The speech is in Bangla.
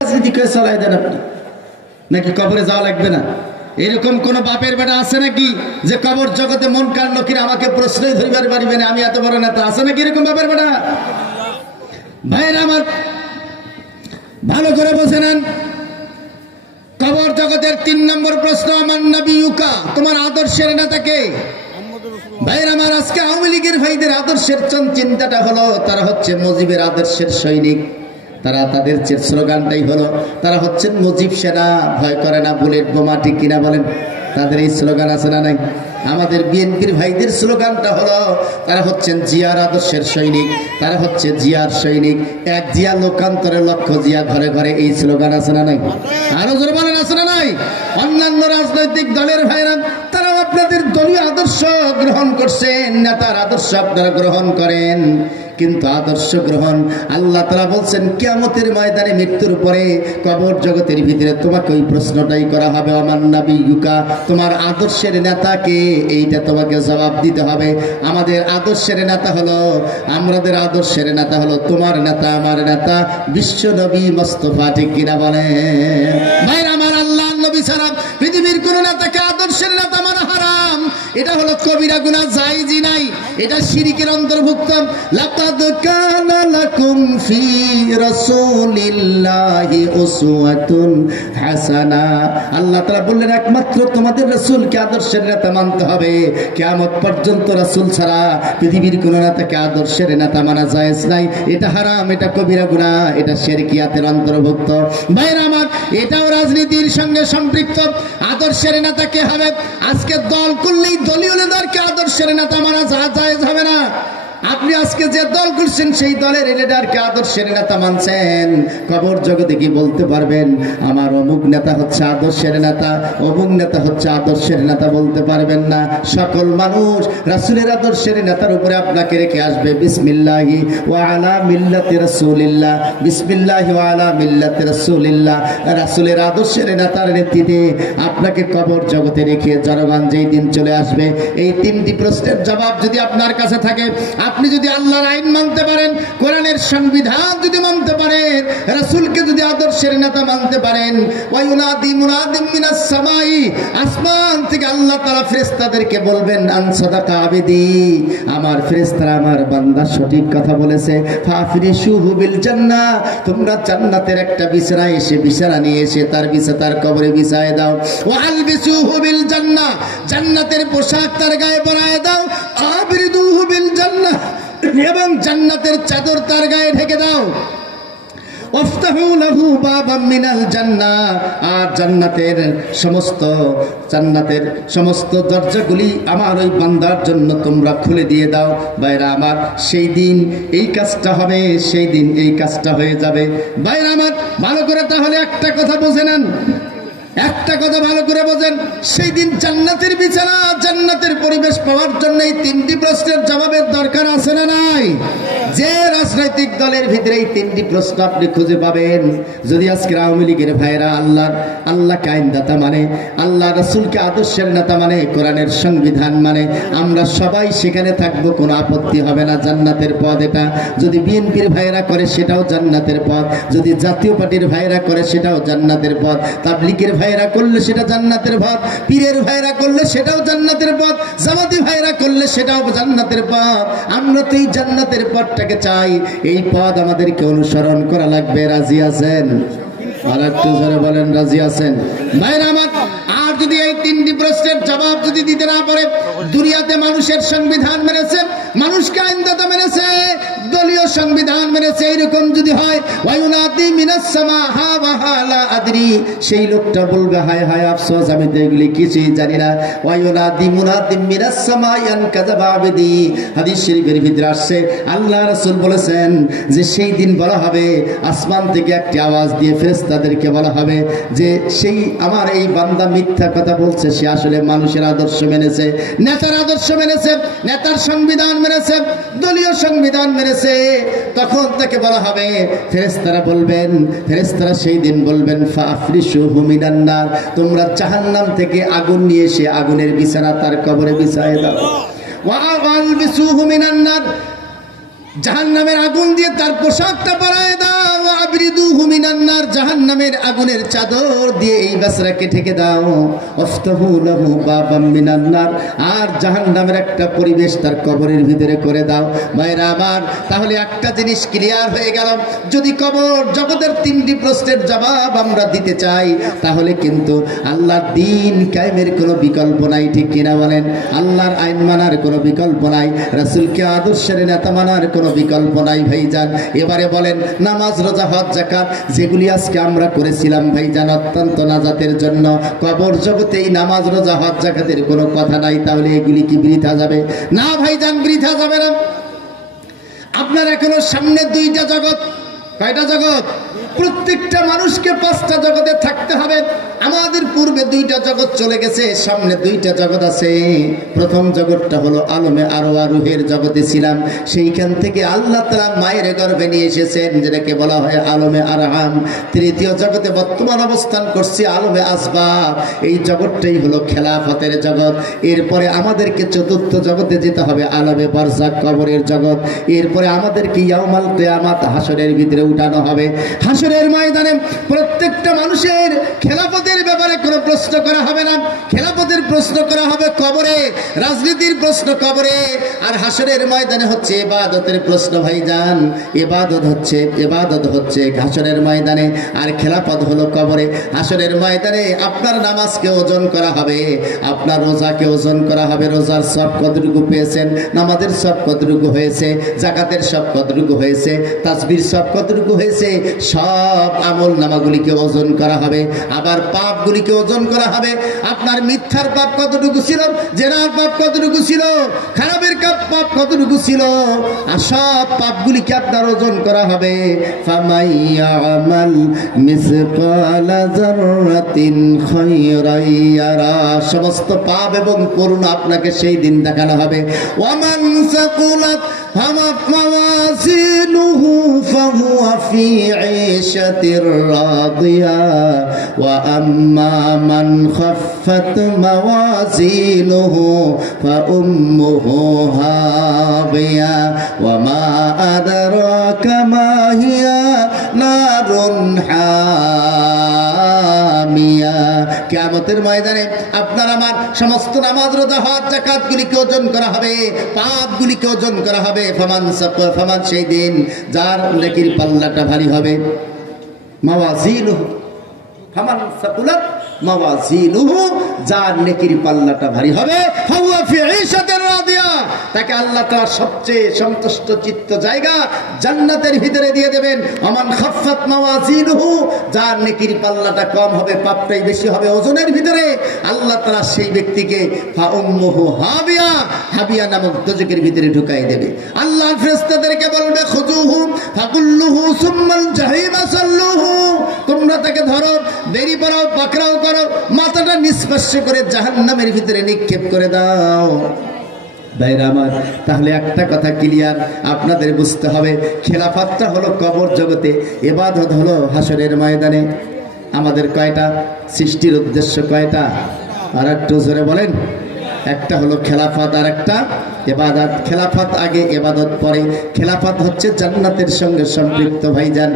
রাজনীতি করে চালাই দেন আপনি, নাকি কবরে যাওয়া লাগবে না? এরকম কোন বাপের বেটা আছে নাকি যে কবর জগতে মন কান্ড কিনা আমাকে প্রশ্রয় ধরিবার পারিবে না, আমি এত বড় নেতা? আছে নাকি এরকম বাপের বেটা? ভাইরা আমার, ভালো করে বুঝে নেন। কবর জগতের 3 নম্বর প্রশ্ন, আমার নবিয়ুকা, তোমার আদর্শের নেতা কে? ভাইরা আমার, আজকে আওয়ামী লীগের ভাইদের আদর্শের চিন্তাটা হলো তারা হচ্ছে মুজিবের আদর্শের সৈনিক। তারা তাদের যে স্লোগানটাই হলো তারা হচ্ছেন মুজিব সেনা, ভয় করে না বুলেট বোমা, ঠিক কিনা বলেন? তাদের এই স্লোগান আছে না নাই? আমাদের বিএনপির ভাইদের স্লোগানটা হলো তারা হচ্ছেন জিয়ার আদর্শের সৈনিক, তারা হচ্ছে জিয়ার সৈনিক। এক জিয়া লোকান্তরে লক্ষ্য জিয়া, ঘরে ঘরে, এই স্লোগান আছে না নাই? আরো জোরে বলেন, আছে না নাই? অন্যান্য রাজনৈতিক দলের ভাইরা তারা আপনাদের দলীয় আদর্শ গ্রহণ করছেন, নেতার আদর্শ আপনারা গ্রহণ করেন, কিন্তু আদর্শ গ্রহণ আল্লাহ তাআলা বলছেন কিয়ামতের ময়দানে মৃত্যুর পরে কবর জগতের ভিতরে তোমাকে ওই প্রশ্নটাই করা হবে, আমার নবিয়ুকা, তোমার আদর্শের নেতা কে? এইটা তোমাকে জবাব দিতে হবে। আমাদের আদর্শের নেতা হলো, আমাদের আদর্শের নেতা হলো তোমার নেতা, আমার নেতা বিশ্ব নবী মুস্তাফা, ঠিক কিনা বলেন? ভাইরা আমার, আল্লাহ নবী ছাড়া পৃথিবীর কোন নেতাকে আদর্শের নেতা মানা হারাম। এটা হলো কবিরা গুনাহ, জায়েজই নাই, এটা শিরকের অন্তর্ভুক্ত। লাকাদ কানা লাকুম ফি রাসূলিল্লাহি উসওয়াতুন হাসানা। আল্লাহ তাআলা বললেন একমাত্র তোমাদের রাসূলকে আদর্শের নেতা মানতে হবে। কিয়ামত পর্যন্ত রাসূল ছাড়া পৃথিবীর কোন নেতাকে আদর্শের নেতা মানা জায়েজ নাই। এটা হারাম, এটা কবিরা গুনাহ, এটা শিরকিয়াতের অন্তর্ভুক্ত। ভাইরা আমার, এটাও রাজনীতির সঙ্গে সম্পৃক্ত। আদর্শের নেতা কে হবে? আজকে দল করলেই দলীয় নেতাকে আদর্শের নেতা মানা জায়েজ হবে না। আপনি আজকে যে দল করছেন সেই দলের লিডারকে আদর্শের নেতা মানছেন, কবর জগতে কি বলতে পারবেন আমার অমুক নেতা হচ্ছে আদর্শের নেতা, অমুক নেতা হচ্ছে আদর্শের নেতা? বলতে পারবেন না। সকল মানুষ রাসূলের আদর্শের নেতার উপরে আপনাকে রেখে আসবে বিসমিল্লাহি ওয়া আলা মিল্লাতি রাসূলিল্লাহ, বিসমিল্লাহি ওয়া আলা মিল্লাতি রাসূলিল্লাহ। রাসূলের আদর্শের নেতার নেতৃত্বে আপনাকে কবর জগতে রেখে জনগণ যেই দিন চলে আসবে, এই 3টি প্রশ্নের জবাব যদি আপনার কাছে থাকে, আপনি যদি আল্লাহর আইন মানতে পারেন, কোরআনের সংবিধান যদি মানতে পারেন, রাসূলকে যদি আদর্শের নেতা মানতে পারেন, ওয়ায়ুনাদি মুনাদিম মিনাস সামাই, আসমান থেকে আল্লাহ তাআলা ফেরেশতাদেরকে বলবেন আন সাদাকা আবিদি, আমার ফেরেশতারা আমার বান্দা সঠিক কথা বলেছে, ফাফরিশুহু বিল জান্নাহ, তোমরা জান্নাতের একটা বিছানা এসে বিছানা নিয়ে এসে তার তার কবরে বিছায় দাও। ওয়া আলবিসুহু বিল জান্নাহ, জান্নাতের পোশাক তার গায়ে পরায় দাও। আবরিদুহু বিল জান্নাহ, এবং জান্নাতের চাদর তার গায়ে ঢেকে দাও। ওয়াফতাহু লাহু বাবাম মিনাল জান্নাহ, আর জান্নাতের সমস্ত দরজাগুলি আমার ওই বান্দার জন্য তোমরা খুলে দিয়ে দাও। ভাইরা আমার, সেই দিন এই কাজটা হবে, সেই দিন এই কাজটা হয়ে যাবে। ভাইরা আমার, ভালো করে তাহলে একটা কথা বুঝে নেন, একটা কথা ভালো করে বোঝেন, সেই দিন জান্নাতের বিছানা, জান্নাতের পরিবেশ পাওয়ার জন্য এই 3টি প্রশ্নের জবাবের দরকার আছে না নাই? যে রাজনৈতিক দলের ভিতরে এই 3টি প্রশ্ন আপনি খুঁজে পাবেন, যদি আজকে আওয়ামী লীগের ভাইরা আল্লাহকে আইনদাতা মানে, আল্লাহ রাসূলকে আদর্শের নেতা মানে, কোরআনের সংবিধান মানে, আমরা সবাই সেখানে থাকবো, কোনো আপত্তি হবে না, জান্নাতের পথ এটা। যদি বিএনপির ভাইরা করে সেটাও জান্নাতের পথ, যদি জাতীয় পার্টির ভাইরা করে সেটাও জান্নাতের পথ, তাবলীগের ভাইরা করলে সেটা জান্নাতের পথ, পীরের ভাইরা করলে সেটাও জান্নাতের পথ, জামাতি ভাইরা করলে সেটাও জান্নাতের পথ। আমরা তো এই জান্নাতের পথটাকে চাই, এই পথ আমাদেরকে অনুসরণ করা লাগবে। রাজি আছেন? আর একটু জোরে বলেন, রাজি আছেন? ভাইরা আমার, আর যদি এই 3টি প্রশ্নের জবাব যদি দিতে না পারে, দুনিয়াতে মানুষের সংবিধান মেনেছে, মানুষকে আইনদাতা মেনেছে, দলীয় সংবিধান মেনেছে, এরকম যদি হয়, ওয়ায়ুনাদি মিনাস সামা হা ওয়া হা লা আদরি, সেই লোকটা বলবে হায় হায় আফসোস, আমি তো এগুলি কিছুই জানি না। ওয়ায়ুনাদি মুনাদিম মিনাস সামা ইয়ান কাযাবা আবদি, হাদিস শরীফের ভিতরে আসছে, আল্লাহ রাসূল বলেছেন যে সেই দিন বলা হবে, আসমান থেকে একটি আওয়াজ দিয়ে ফেরেশতাদেরকে বলা হবে যে সেই আমার এই বান্দা মিথ্যা কথা বলছে, সে আসলে মানুষের আদর্শ মেনেছে, নেতার আদর্শ মেনেছে, নেতার সংবিধান মেনেছে, দলীয় সংবিধান মেনেছে। তখন তাকে বলা হবে, ফেরেশতারা বলবেন, ফেরেশতারা সেই দিন বলবেন ফাফরিশুহু মিনান নার, তোমরা জাহান্নাম থেকে আগুন নিয়ে এসে আগুনের বিছানা তার কবরে বিছায় দাও। ওয়া আলবিসুহু মিনান নার, জাহান্নামের আগুন দিয়ে তার পোশাকটা পরায় দাও। আবরিদুহু মিনান নার, জাহান্নামের জাহান্নামের আগুনের চাদর দিয়ে এই বেচারাকে ঢেকে দাও। আফতাহু লাহু বাবাম মিনান নার, আর জাহান্নামের একটা পরিবেশ তার কবরের ভিতরে করে দাও। ভাইরা আমার, তাহলে একটা জিনিস ক্লিয়ার হয়ে গেল, যদি কবর জগতের 3টি প্রশ্নের জবাব আমরা দিতে চাই, তাহলে কিন্তু আল্লাহর দ্বীন কায়েমের কোনো বিকল্প নাই। ঠিক কিনা বলেন? আল্লাহর আইন মানার কোনো বিকল্প নাই, রাসূলকে আদর্শের নেতা মানার কোনো বিকল্প নাই ভাইজান। এবারে বলেন, নামাজ, রোজা, হজ, যাকাত যেগুলি আজকে আমরা করেছিলাম ভাইজান অত্যন্ত নাজাতের জন্য, কবর জগতে এই নামাজ, রোজা, হজ, যাকাতের কোনো কথা নাই, তাহলে এগুলি কি বৃথা যাবে? না ভাইজান, বৃথা যাবে না। আপনার এখনো সামনে 2টা জগৎ। কয়টা জগৎ? প্রত্যেকটা মানুষকে 5টা জগতে থাকতে হবে। আমাদের পূর্বে 2টা জগৎ চলে গেছে, সামনে 2টা জগৎ আছে। প্রথম জগৎটা হলো আলমে আরওয়াহ, রূহের জগতে ছিলাম। সেইখান থেকে আল্লাহ তাআলা মায়ের গর্ভে নিয়ে এসেছেন, যেটাকে বলা হয় আলমে আরহাম। তৃতীয় জগতে বর্তমান অবস্থান করছি আলমে আসবাব। এই জগৎটাই হলো খেলাফতের জগৎ। এরপরে আমাদেরকে চতুর্থ জগতে যেতে হবে, আলমে বারজাখ, কবরের জগৎ। এরপরে আমাদেরকে ইয়াউমাল কিয়ামাত, হাসরের ভিতরে উঠানো হবে। হাসরের ময়দানে প্রত্যেকটা মানুষের খেলাফতের ব্যাপারে কোনো প্রশ্ন করা হবে না। খেলাফতের প্রশ্ন করা হবে কবরে, রাজনীতির প্রশ্ন কবরে, আর হাসরের ময়দানে হচ্ছে ইবাদতের প্রশ্ন ভাইজান। ইবাদত হচ্ছে হাসরের ময়দানে, আর খেলাফত হলো কবরে। হাসরের ময়দানে আপনার নামাজকে ওজন করা হবে, আপনার রোজাকে ওজন করা হবে। রোজার সব কতটুকু পেয়েছেন, নামাজের সব কতটুকু হয়েছে, যাকাতের সব কতটুকু হয়েছে, তাসবির সব কতটুকু হয়েছে, সব আমল নামাগুলিকে ওজন করা হবে। আবার পাপগুলিকে ওজন করা হবে। আপনার মিথ্যার পাপ কতটুকু ছিল, জেনার পাপ কতটুকু ছিল, খারাপের পাপ কতটুকু ছিল, আর সব পাপগুলিকে আপনার ওজন করা হবে। ফামাইয়ামাল মিসকালা যাররাতিন খায়রান ইয়ারা, সমস্ত পাপ এবং করুণা আপনাকে সেই দিন দেখানো হবে। ওয়ামান সাকুলাত মাওয়াজিনুহু ফাহুয়া ফি ঈশাতির রাদিয়া ওয়া আম্মা মান খাফফাত মাওয়াজিনুহু ফাউম্মুহু হাবিয়া ওয়া মা আদরাকা মা হিয়া নারুন হামিয়া। কিয়ামতের ময়দানে আপনার আমার সমস্ত নামাজ, রোজা, হজ, যাকাত গুলিকে ওজন করা হবে, পাপগুলিকে ওজন করা হবে। ফামান সেই দিন যার নেকির পাল্লাটা ভারী হবে। মাওয়াজিনুহু, ফামান সাকুলাত মাওয়াজিনুহু, যার নেকির পাল্লাটা ভারী হবে, ফাহুয়া ফি ঈশাতির রাদিয়া, তাকে আল্লাহ তাআলা সবচেয়ে সন্তুষ্ট চিত্ত জায়গা জান্নাতের ভিতরে দিয়ে দেবেন। আমান খাফফাত মাওয়াজিনুহু, যার নেকির পাল্লাটা কম হবে, পাপটাই বেশি হবে ওজনের ভিতরে, আল্লাহ তাআলা সেই ব্যক্তিকে ফাউম্মুহু হাবিয়া, হাবিয়া নামক দোজখের ভিতরে ঢুকাই দেবে। আল্লাহ ফেরেশতাদেরকে বলবে, খুযুহু ফাকুল্লুহু সুম্মাল জাহিমা সাল্লুহু, তোমরা তাকে ধরো, বেরি পড়াও, পাকড়াও করো, মাথাটা নিষ্পাস্য করে জাহান্নামের ভিতরে নিক্ষেপ করে দাও। ভাইরা আমার, তাহলে একটা কথা ক্লিয়ার আপনাদের বুঝতে হবে, খেলাফতটা হলো কবর জগতে, ইবাদত হলো হাসরের ময়দানে। আমাদের কয়টা সৃষ্টির উদ্দেশ্য, কয়টা? আর একটু জোরে বলেন। একটা হলো খেলাফত, আর একটা ইবাদত। খেলাফত আগে, ইবাদত পরে। খেলাফত হচ্ছে জান্নাতের সঙ্গে সম্পৃক্ত ভাইজান।